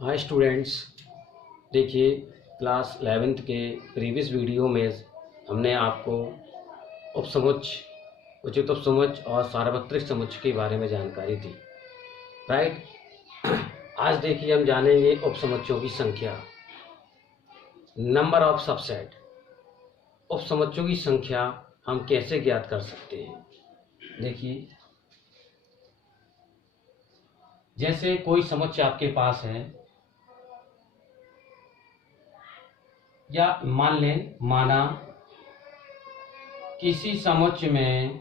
Hi students, देखिए class 11th के previous video में हमने आपको उपसमुच्च, उचित उपसमुच्च और सार्वत्रिक समुच्चय के बारे में जानकारी दी। राइट। आज देखिए हम जानेंगे उपसमुच्चयों की संख्या, नंबर ऑफ सबसेट। उपसमुच्चयों की संख्या हम कैसे ज्ञात कर सकते हैं। देखिए, जैसे कोई समुच्चय आपके पास है, या माना किसी समुच्चय में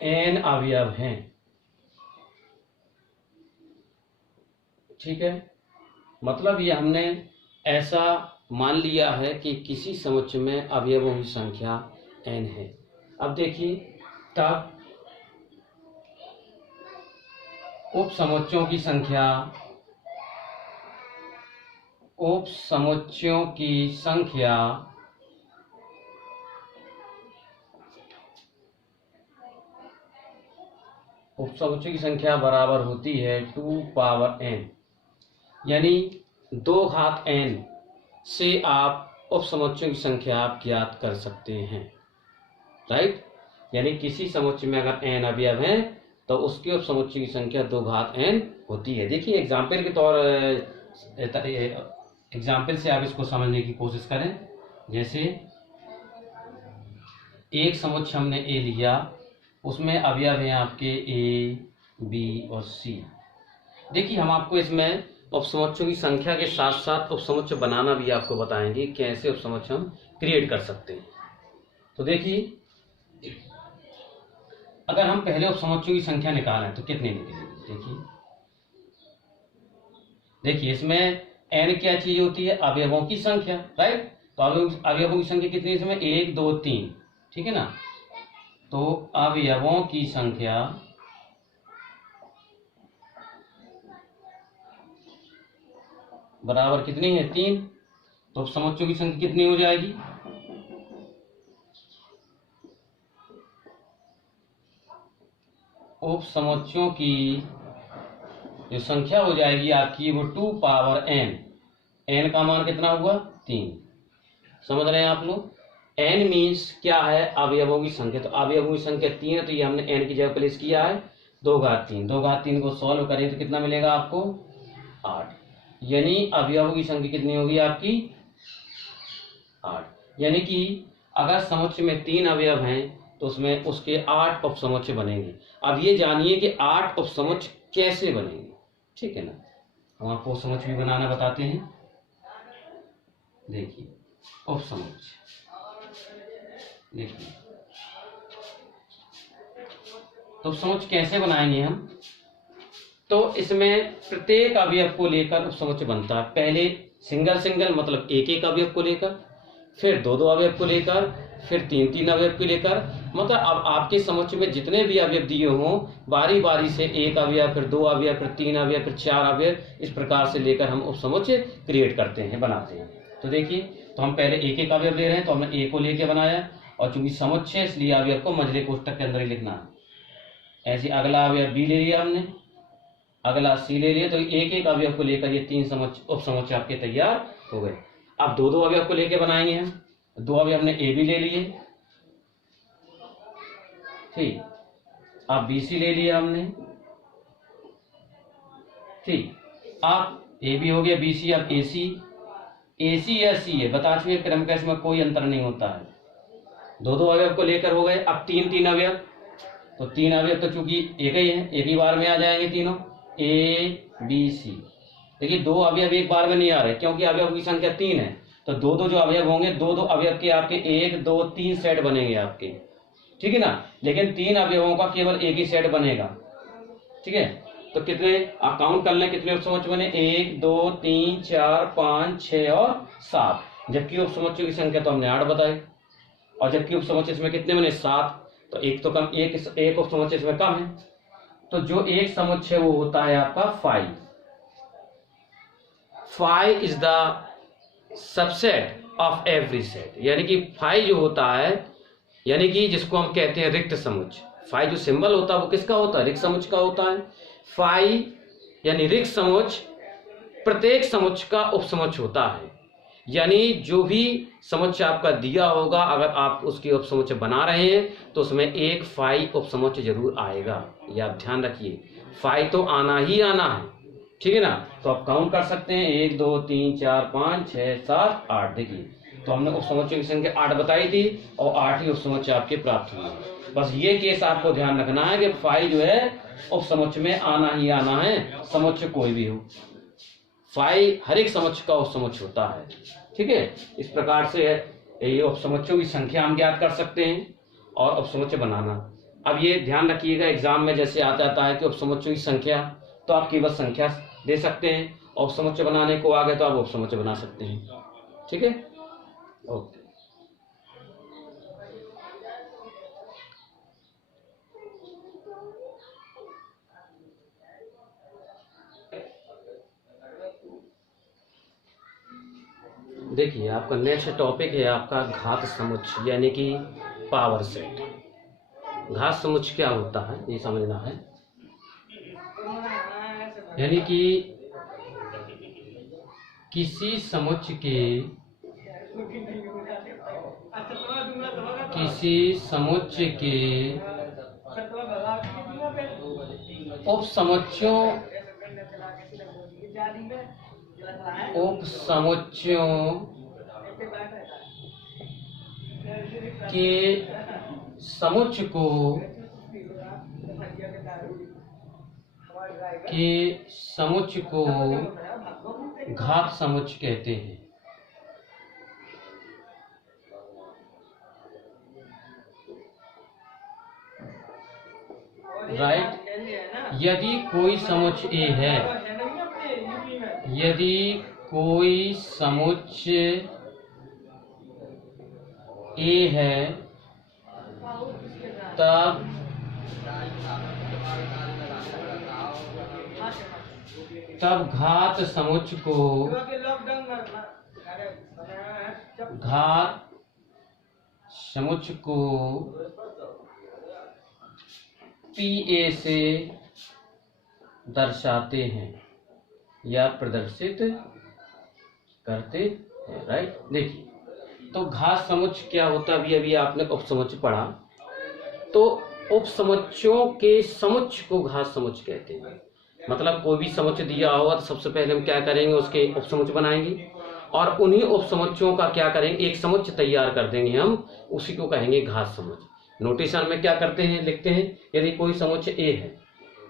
n अवयव हैं। ठीक है, मतलब ये हमने ऐसा मान लिया है कि किसी समुच्चय में अवयवों की संख्या n है। अब देखिए, तब उपसमुच्चयों की संख्या बराबर होती है 2 पावर n, यानी 2 घात n से आप उपसमुच्चयों की संख्या आप ज्ञात कर सकते हैं। राइट, यानी किसी समुच्चय में अगर n अवयव हैं तो उसके उपसमुच्चय की संख्या 2 घात n होती है। देखिए, एग्जाम्पल से आप इसको समझने की कोशिश करें। जैसे एक समुच्चय हमने a लिया, उसमें अवयव हैं आपके a, b और c। देखिए, हम आपको इसमें उपसमुच्चयों की संख्या के साथ साथ उपसमुच्चय बनाना भी आपको बताएंगे, कैसे उपसमुच्चय हम क्रिएट कर सकते हैं। तो देखिए, अगर हम पहले उपसमुच्चयों की संख्या निकालें तो कितनी निकलेगी। देखिए इसमें n क्या चीज होती है, अवयवों की संख्या। राइट, तो अवयवों की संख्या कितनी है इसमें, 1 2 3। ठीक है ना, तो अवयवों की संख्या बराबर कितनी है, 3। तो उपसमुच्चयों की संख्या कितनी हो जाएगी, उपसमुच्चयों की जो संख्या हो जाएगी आपकी वो 2 पावर n। n का मान कितना हुआ, 3। समझ रहे हैं आप लोग। n मीन्स क्या है, अवयवों की संख्या। तो अवयवों की संख्या 3 है, तो ये हमने n की जगह प्लेस किया है 2 घात 3। 2 घात 3 को सॉल्व करें तो कितना मिलेगा आपको, 8। यानी अवयवों की संख्या कितनी होगी आपकी, 8। यानी कि अगर समुच्चय में 3 अवयव हैं तो उसमें उसके 8 उपसमुच्चय बनेंगे। अब ये जानिए कि 8 उपसमुच्चय कैसे बनेंगे। ठीक है ना, हम आपको उपसमुच्चय भी बनाना बताते हैं। देखिए उपसमुच्चय, देखिए तो उपसमुच्चय कैसे बनाएंगे हम। तो इसमें प्रत्येक अवयव को लेकर उपसमुच्चय बनता है। पहले सिंगल मतलब एक एक अवयव को लेकर, फिर दो अवयव को लेकर, फिर 3 अवयव को लेकर। मतलब अब आपके समुच्चय में जितने भी अवयव दिए हों, बारी बारी से 1 अवयव, फिर 2 अवयव, फिर 3 अवयव, फिर 4 अवयव, इस प्रकार से लेकर हम उपसमुच्चय क्रिएट करते हैं, बनाते हैं। तो देखिए, तो हम पहले एक एक अवयव ले रहे हैं, तो हमने a को लेके बनाया, और चूंकि समुच्चय इसलिए अवयव को मंझले कोष्ठक के अंदर ही लिखना है। ऐसे अगला अवयव b ले लिया हमने, अगला c ले लिया। तो एक एक अवयव को लेकर ये 3 उपसमुच्चय आपके तैयार हो गए। अब दो अवयव को लेकर बनाएंगे हम। 2 अवयव हमने a b ले लिए, ठीक। अब bc ले लिया हमने, ठीक। अब a b हो गया, bc। अब ac या c है, बता चुके क्रम का इसमें कोई अंतर नहीं होता है। दो अवयव को लेकर हो गए। अब 3 अवयव, तो 3 अवयव तो चूंकि एक ही है, एक ही बार में आ जाएंगे तीनों, a b c। देखिए 2 अवयव एक बार में नहीं आ रहे, क्योंकि अवयव की संख्या 3 है। तो दो जो अवयव होंगे, दो अवयव के आपके 1 2 3 सेट बनेंगे आपके। ठीक है ना, लेकिन 3 अवयवों का केवल एक ही सेट बनेगा। ठीक है, तो कितने आप काउंट कर लें, कितने उपसमुच्चय बने, 1 2 3 4 5 6 और 7। जबकि उपसमुच्चयों की संख्या तो हमने 8 बताई, और जबकि उपसमुच्चय इसमें कितने बने, 7। तो एक तो कम, एक उपसमुच्चय इसमें कम है। तो जो एक समुच्चय वो होता है आपका 5। Phi is the subset of every set, यानी कि फाई जो होता है, यानी कि जिसको हम कहते हैं रिक्त समुच्चय, फाई जो सिंबल होता है वो किसका होता है? रिक्त समुच्चय का होता है। फाई यानी रिक्त समुच्चय प्रत्येक समुच्चय का उपसमुच्चय होता है, यानी जो भी समुच्चय आपका दिया होगा, अगर आप उसकी उपसमुच्चय बना रहे हैं तो उसमें एक फाई उपसमुच्चय जरूर आएगा। ये आप ध्यान रखिए, फाई तो आना ही आना है, ठीक है ना। तो आप काउंट कर सकते हैं 1 2 3 4 5 6 7 8। देखिए, तो हमने उपसमुच्चय की संख्या 8 बताई थी और 8 ही उपसमुच्चय आपके प्राप्त हुए। बस ये केस आपको ध्यान रखना है कि फाई जो है उपसमुच्चय में आना ही आना है, समुच्चय कोई भी हो। फाई हर एक समुच्चय का उपसमुच्चय होता है, ठीक है। इस प्रकार से ये उपसमुच्चयों की संख्या हम ज्ञात कर सकते हैं और उपसमुच्चय बनाना। अब ये ध्यान रखिएगा, एग्जाम में जैसे आ जाता है कि उपसमुच्चयों की संख्या, तो आप केवल संख्या दे सकते हैं, और उपसमुच्चय बनाने को आ गए तो आप उपसमुच्चय बना सकते हैं, ठीक है। ओके, देखिए आपका नेक्स्ट टॉपिक है आपका घात समुच्चय, यानी कि पावर सेट। घात समुच्चय क्या होता है ये समझना है, यानी कि किसी समुच्चय के उपसमुच्चयों के समुच्चय को घात समुच्चय कहते हैं। राइट, यदि कोई समुच्चय ए है, यदि कोई समुच्चय ए है, तब घात समुच्चय को PA से दर्शाते हैं या प्रदर्शित करते हैं। राइट, देखिए, तो घात समुच्चय क्या होता है, अभी आपने उपसमुच्चय पढ़ा, तो उपसमुच्चयों के समुच्चय को घात समुच्चय कहते हैं। मतलब कोई भी समुच्चय दिया होगा तो सबसे पहले हम क्या करेंगे, उसके उपसमुच्चय बनाएंगे, और उन्हीं उपसमुच्चयों का क्या करेंगे, एक समुच्चय तैयार कर देंगे हम, उसी को कहेंगे घात समुच्चय। नोटेशन में क्या करते हैं, लिखते हैं, यदि कोई समुच्चय ए है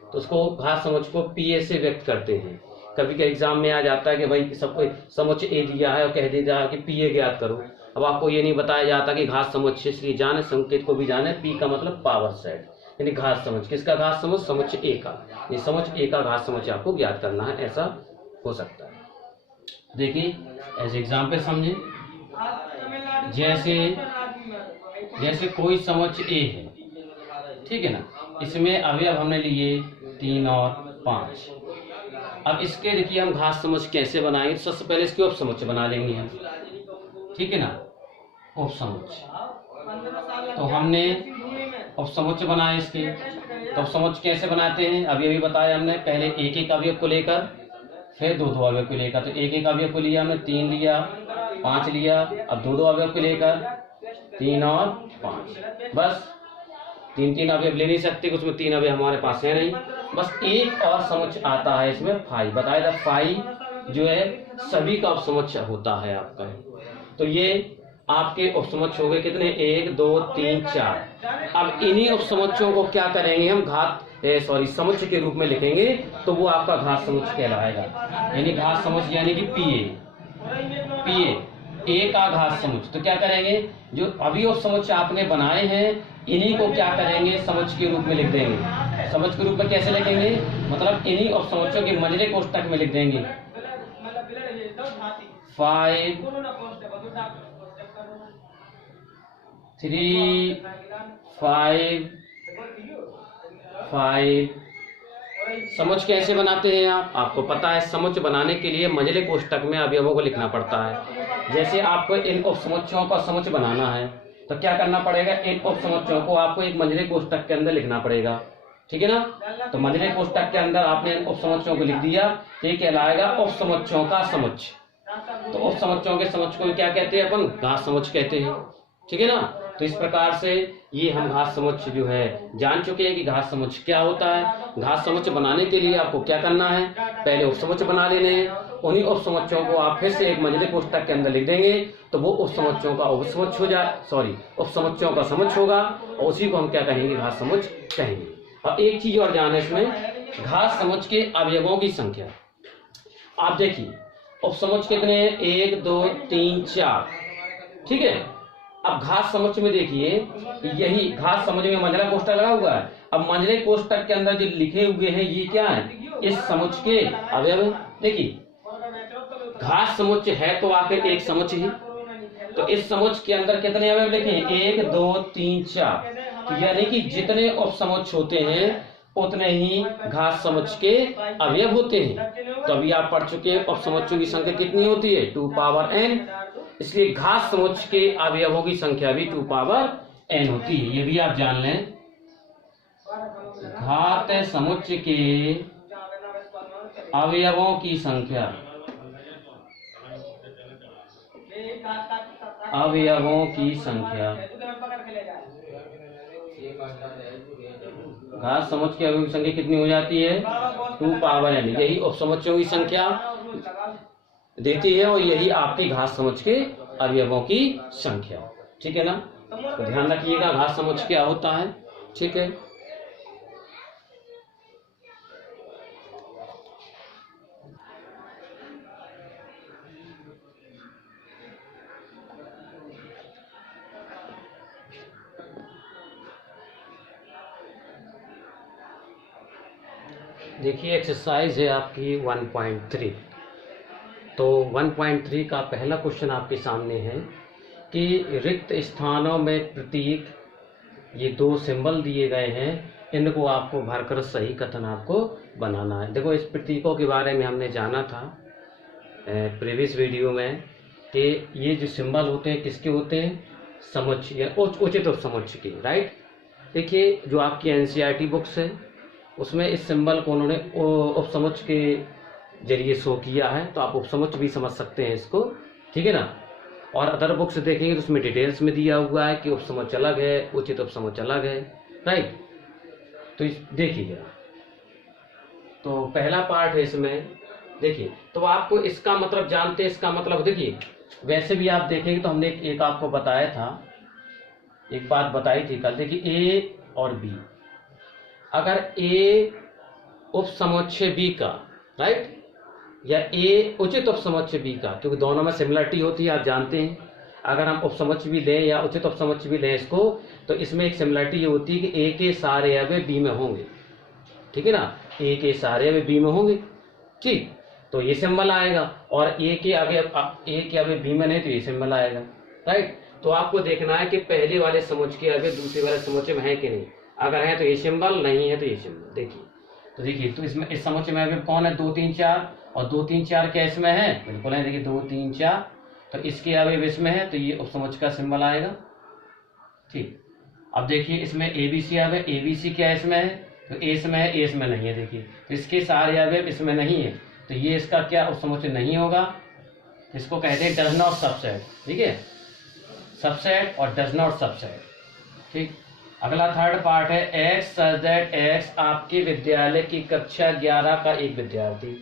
तो उसको घात समुच्चय को PA से व्यक्त करते हैं। कभी कभी एग्जाम में आ जाता है कि भाई सबको समुच्चय ए दिया है और कह दिया है कि PA ज्ञात करो। अब आपको ये नहीं बताया जाता कि घात समुच्चय, इसलिए जाने संकेत को भी जाने, P का मतलब पावर सेट, यानी घात समुच्चय। किसका घात समुच्चय? समुच्चय ए का। ये समुच्चय ए का घात समुच्चय आपको ज्ञात करना है, ऐसा हो सकता है। देखिए ऐसे एग्जाम्पल समझे, जैसे कोई समुच्चय ए है, ठीक है ना, इसमें अवयव हमने लिए 3 और 5। अब इसके देखिए हम घात समुच्चय कैसे बनाएंगे, तो सबसे पहले इसके उपसमुच्चय बना लेंगे हम, ठीक है ना, उपसमुच्चय। तो हमने उपसमुच्चय बनाए इसके, तो उपसमुच्चय कैसे बनाते हैं अभी बताया हमने, पहले एक एक अवयव को लेकर, फिर दो दो अवयव को लेकर। तो एक एक अवयव को लिया हमने, 3 लिया, 5 लिया, अब दो दो अवयव को लेकर 3 और 5, बस 3 अवयव ले नहीं सकते, उसमें 3 अवयव हमारे पास है नहीं, बस एक और समुच्चय आता है इसमें फाई। बताया था फाई जो है सभी का उपसमुच्चय होता है आपका। तो ये आपके उपसमुच्चय हो गए कितने, 1 2 3 4। अब इन्हीं उपसमुच्चयों को क्या करेंगे हम, समुच्चय के रूप में लिखेंगे, तो वो आपका घात समुच्चय कहलाएगा। यानी घात समुच्चय यानी कि PA ए का घात समुच्चय। तो क्या करेंगे, जो अभी उपसमुच्चय आपने बनाए हैं इन्हीं को क्या करेंगे, समुच्चय के रूप में लिख देंगे। समुच्चय के रूप में कैसे लिखेंगे, मतलब इन्हीं उपसमुच्चयों के मझले कोष्ठक में लिख देंगे 5 3 5 5 समुच्चय कैसे बनाते हैं आपको पता है। समुच्चय बनाने के लिए मंझले कोष्ठक में अवयवों को लिखना पड़ता है। जैसे आपको इन उपसमुच्चयों का समुच्चय बनाना है तो क्या करना पड़ेगा, इन उपसमुच्चयों को आपको एक मंझले कोष्ठक के अंदर लिखना पड़ेगा, ठीक है ना। तो मंझले कोष्ठक के अंदर आपने उपसमुच्चयों को लिख दिया, ये कहलाएगा उपसमुच्चयों का समुच्चय। तो उपसमुच्चयों के समुच्चय को क्या कहते हैं, अपन घात समुच्चय कहते हैं, ठीक है ना। तो इस प्रकार से ये हम घात समुच्चय जो है जान चुके हैं कि घात समुच्चय क्या होता है। घात समुच्चय बनाने के लिए आपको क्या करना है, पहले उपसमुच्चय बना लेने हैं, उन्हीं उपसमुच्चयों को आप फिर से एक मंझले कोष्ठक के अंदर लिख देंगे तो वो उपसमुच्चयों का उपसमुच्चयों का समुच्चय होगा और उसी को हम क्या कहेंगे, घात समुच्चय कहेंगे। और एक चीज और जाने इसमें, घात समुच्चय के अवयवों की संख्या। आप देखिए उपसमुच्चय कितने हैं, 1 2 3 4, ठीक है। अब घात समुच्चय में देखिए, यही घात समुच्चय में मंझला कोष्ठक लगा हुआ है। अब मंझले कोष्ठक के अंदर जो लिखे हुए हैं ये क्या है, इस समुच्चय के अवयव। देखिए घात समुच्चय है तो आखिर एक समुच्चय ही, तो इस समुच्चय के अंदर कितने अवयव लिखे हैं, 1 2 3 4। तो यानी कि जितने उपसमुच्चय होते हैं उतने ही घात समुच्चय के अवयव होते हैं। तो अभी आप पढ़ चुके हैं उपसमुच्चयों की संख्या कितनी होती है, 2 पावर n। इसलिए घात समुच्चय के अवयवों की संख्या भी 2 पावर n होती है, ये भी आप जान लें। घात समुच्चय के अवयवों की संख्या, अवयवों की संख्या, घात समुच्चय के अवयवों की संख्या कितनी हो जाती है, 2 पावर n। यही उपसमुच्चयों की संख्या देती है और यही आपकी घात समुच्चय के अवयवों की संख्या, ठीक है ना। तो ध्यान रखिएगा घात समुच्चय क्या होता है, ठीक है। देखिए एक्सरसाइज है आपकी 1.3। तो 1.3 का पहला क्वेश्चन आपके सामने है कि रिक्त स्थानों में प्रतीक, ये 2 सिंबल दिए गए हैं, इनको आपको भरकर सही कथन आपको बनाना है। देखो इस प्रतीकों के बारे में हमने जाना था प्रीवियस वीडियो में कि ये जो सिंबल होते हैं किसके होते हैं, समुच्चय या उचित उपसमुच्चय के, राइट। देखिए जो आपकी एनसीईआरटी बुक्स है उसमें इस सिंबल को उन्होंने उपसमुच्चय के जरिए शो किया है, तो आप उपसमुच्चय भी समझ सकते हैं इसको, ठीक है ना। और अदर बुक्स देखेंगे तो उसमें डिटेल्स में दिया हुआ है कि उपसमुच्चय अलग है, उचित उपसमुच्चय अलग है, राइट। तो देखिए तो पहला पार्ट है इसमें, देखिए तो आपको इसका मतलब जानते हैं, इसका मतलब देखिए वैसे भी आप देखेंगे तो हमने एक आपको बताया था, एक बात बताई थी कल। देखिए ए और बी, अगर ए उपसमुच्चय बी का, राइट, या ए उचित उपसमुच्चय बी का, क्योंकि दोनों में सिमिलरिटी होती है आप जानते हैं। अगर हम उपसमुच्चय भी लें या उचित उपसमुच्चय भी लें इसको, तो इसमें एक सिमिलरिटी ये होती है कि ए के सारे अवयव बी में होंगे, ठीक है ना। ए के सारे अवयव बी में होंगे, ठीक, तो ये सिंबल आएगा। और ए के अवयव बी में नहीं तो ये सिंबल आएगा, राइट। तो आपको देखना है कि पहले वाले समुच्चय के अवयव दूसरे वाले समुच्चय में है कि नहीं। अगर है तो ये सिंबल, नहीं है तो ये सिंबल। देखिए तो इसमें इस समुच्चय में अवयव कौन है, 2 3 4, और 2 3 4 क्या इसमें है, बिल्कुल है। देखिए 2 3 4, तो इसके अवयव इसमें है तो ये उपसमुच्चय का सिंबल आएगा, ठीक। अब देखिए इसमें एबीसी अवयव, एबीसी क्या इसमें है, तो ए इसमें है, ए इसमें नहीं है। देखिए तो इसके सारे अवयव इसमें नहीं है, तो ये इसका क्या उपसमुच्चय नहीं होगा। इसको कहते हैं डज नॉट सबसेट, ठीक है, सबसेट और डज नॉट सबसेट, ठीक। अगला थर्ड पार्ट है एक्स सच दैट एक्स आपके विद्यालय की कक्षा 11 का एक विद्यार्थी,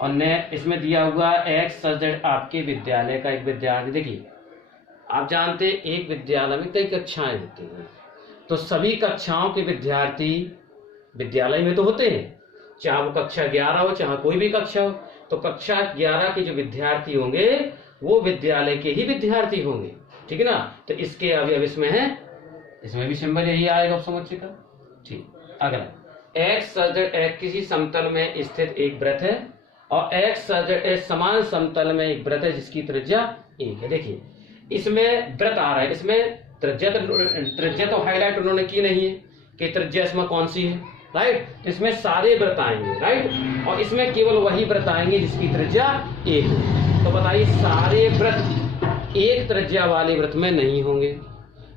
और ने इसमें दिया हुआ एक्स सच दैट आपके विद्यालय का एक विद्यार्थी। देखिए आप जानते हैं एक विद्यालय में कई कक्षाएं होती हैं, तो सभी कक्षाओं के विद्यार्थी विद्यालय में तो होते हैं, चाहे वो कक्षा 11 हो चाहे कोई भी कक्षा हो। तो कक्षा 11 के जो विद्यार्थी होंगे वो विद्यालय के ही विद्यार्थी होंगे, ठीक है ना। तो इसके अवयव इसमें है, इसमें भी सिंबल यही आएगा उपसमुच्चय का, ठीक। अगला एक्स सच दैट एक्स किसी समतल में स्थित एक वृत्त है, और एक्स सच दैट एक्स समान समतल में एक वृत्त है जिसकी त्रिज्या 1 है। देखिए इसमें वृत्त आ रहा है, इसमें त्रिज्या तो हाईलाइट उन्होंने की नहीं है कि त्रिज्या इसमें कौन सी है, राइट। तो इसमें सारे वृत्त आएंगे, राइट, और इसमें केवल वही वृत्त आएंगे जिसकी त्रिज्या 1 है। तो बताइए सारे वृत्त एक त्रिज्या वाले वृत्त में नहीं होंगे।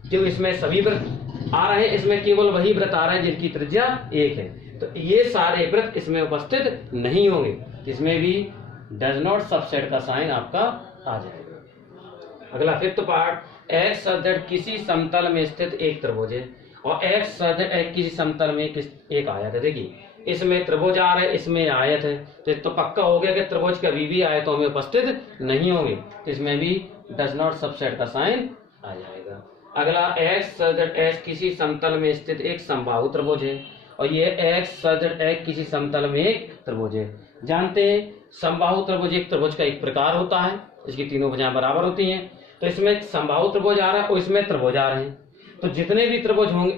जो इसमें सभी वृत्त आ रहे हैं, इसमें केवल वही वृत्त आ रहे हैं जिनकी त्रिज्या 1 है। तो ये सारे वृत्त इसमें उपस्थित नहीं होंगे। इसमें भी डज नॉट सबसेट का साइन आपका आ जाएगा। अगला 5th पार्ट, एक्स सदृश किसी समतल में स्थित एक त्रिभुज है और एक्स सदृश किसी समतल में एक आयत है। देखिए इसमें त्रिभुज आ रहे, इसमें आयत है, तो पक्का हो गया कि त्रिभुज कभी भी आयतों में उपस्थित नहीं होंगे। तो इसमें भी डज नॉट सबसेट का साइन आ जाएगा। अगला, एक्स सदृश एक्स किसी समतल में स्थित एक समबाहु त्रिभुज है और ये एक्स सदृश एक्स किसी समतल में एक त्रिभुज है। जानते हैं समबाहु त्रिभुज एक त्रिभुज का एक प्रकार होता है, इसकी तीनों भुजाएं बराबर होती हैं। तो इसमें समबाहु त्रिभुज आ रहा है और इसमें त्रिभुज आ रहे हैं। तो जितने भी त्रिभुज होंगे,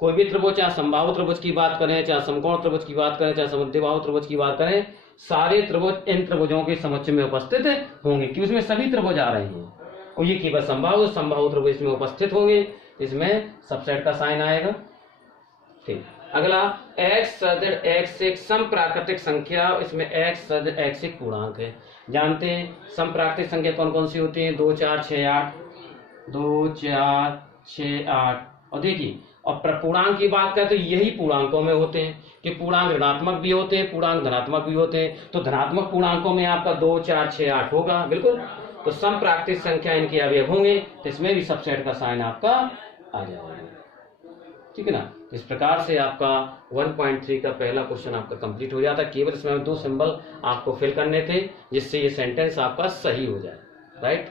कोई भी त्रिभुज, चाहे समबाहु त्रिभुज की बात करें, चाहे समकोण त्रिभुज की बात करें, चाहे समद्विबाहु त्रिभुज की बात करें, सारे त्रिभुज इन त्रिभुजों के समुच्चय में उपस्थित होंगे क्योंकि उसमें सभी त्रिभुज आ रहे हैं और ये केवल समबाहु त्रिभुज इसमें उपस्थित होंगे। इसमें सबसेट का साइन आएगा। ठीक। अगला, एक्स सदृश एक्स एक समप्राकृतिक संख्या, इसमें एक्स सदृश एक्स एक पूर्णांक है। जानते हैं समप्राकृतिक संख्या कौन कौन सी होती है? 2 4 6 8, 2 4 6 8। और देखिए, और पूर्णांक की बात करें तो यही पूर्णांकों में होते हैं कि पूर्णांक ऋणात्मक भी होते हैं, पूर्णांक धनात्मक भी होते हैं। तो धनात्मक पूर्णांकों में आपका 2 4 6 8 होगा, बिल्कुल। तो समप्राकृतिक संख्या इनके अवयव होंगे, तो इसमें भी सबसेट का साइन आपका आ जाएगा। ठीक है ना। इस प्रकार से आपका 1.3 का पहला क्वेश्चन आपका कंप्लीट हो जाता है। केवल इसमें 2 सिंबल आपको फिल करने थे जिससे ये सेंटेंस आपका सही हो जाए, राइट।